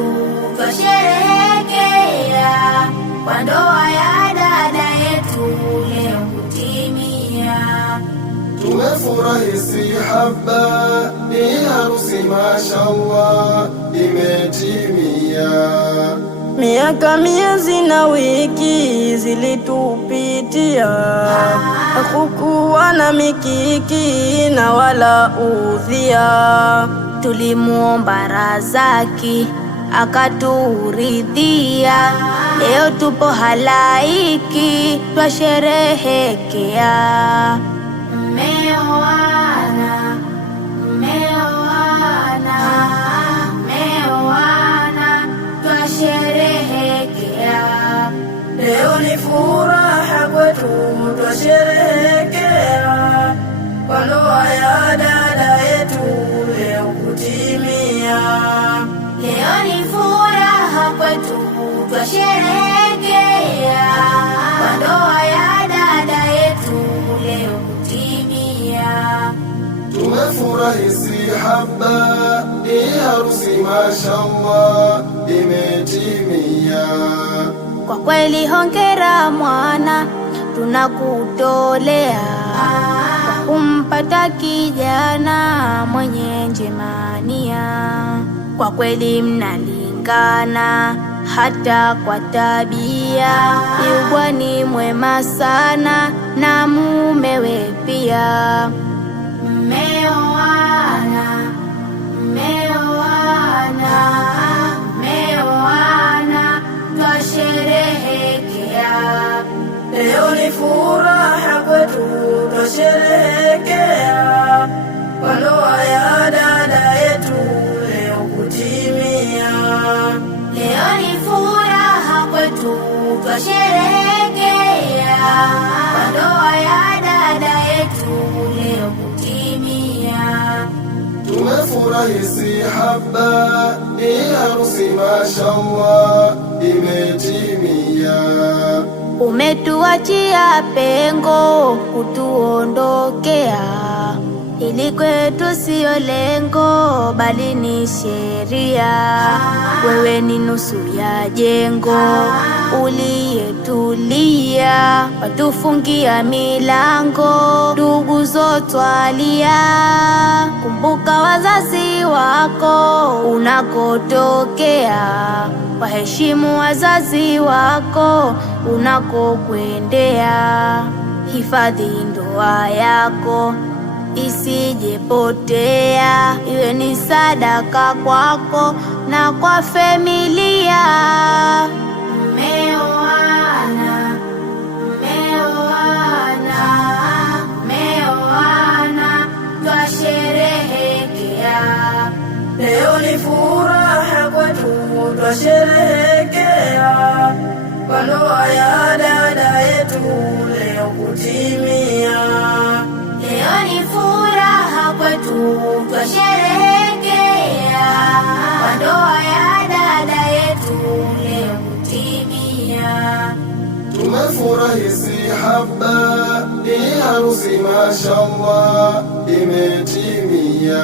kwetu twasherehekea, kwa ndoa ya dada yetu leo kutimia. Tumefurahi si haba, ni harusi mashallah imetimia. Miaka, miezi na wiki zilitupitia, hakukuwa na mikiki na wala udhia. Tulimuomba Razaki akaturidhia, leo tupo halaiki twasherehekea. Mmeoana, mmeoana, mmeoana twasherehekea. Leo ni furaha kwetu twasherehekea, kwa ndoa ya dada yetu leo kutimia. Leo ni furaha kwetu twasherehekea, kwa ndoa ya dada yetu leo kutimia. Tumefurahi si haba, ni harusi mashallah imetimia. Kwa kweli hongera mwana, tunakutolea kwa kumpata kijana mwenye njemania. Kwa kweli mnalingana hata kwa tabia, Yugwa ni mwema sana na mumewe pia. Mmeoana, mmeoana, mmeoana twasherehekea. Leo ni furaha kwetu twasherehekea, kwa ndoa ya dada yetu leo kutimia. Leo ni furaha kwetu twasherehekea, kwa ndoa ya dada yetu leo kutimia. Tumefurahi si haba, ni harusi mashallah imetimia. Umetuachia pengo kutuondokea, ili kwetu siyo lengo bali ni sheria. Wewe ni nusu ya jengo uliyetulia, watufungia milango ndugu zotwalia. Kumbuka wazazi wako unakotokea, waheshimu wazazi wako unakokwendea. Hifadhi ndoa yako isijepotea, iwe ni sadaka kwako na kwa familia. Mmeoana, mmeoana, mmeoana twasherehekea. Leo ni furaha kwetu twasherehekea, kwa ndoa ya dada yetu leo kutimia. Leo ni furaha kwetu twasherehekea, kwa ndoa ya dada yetu leo kutimia. Tumefurahi si haba, ni harusi mashallah imetimia.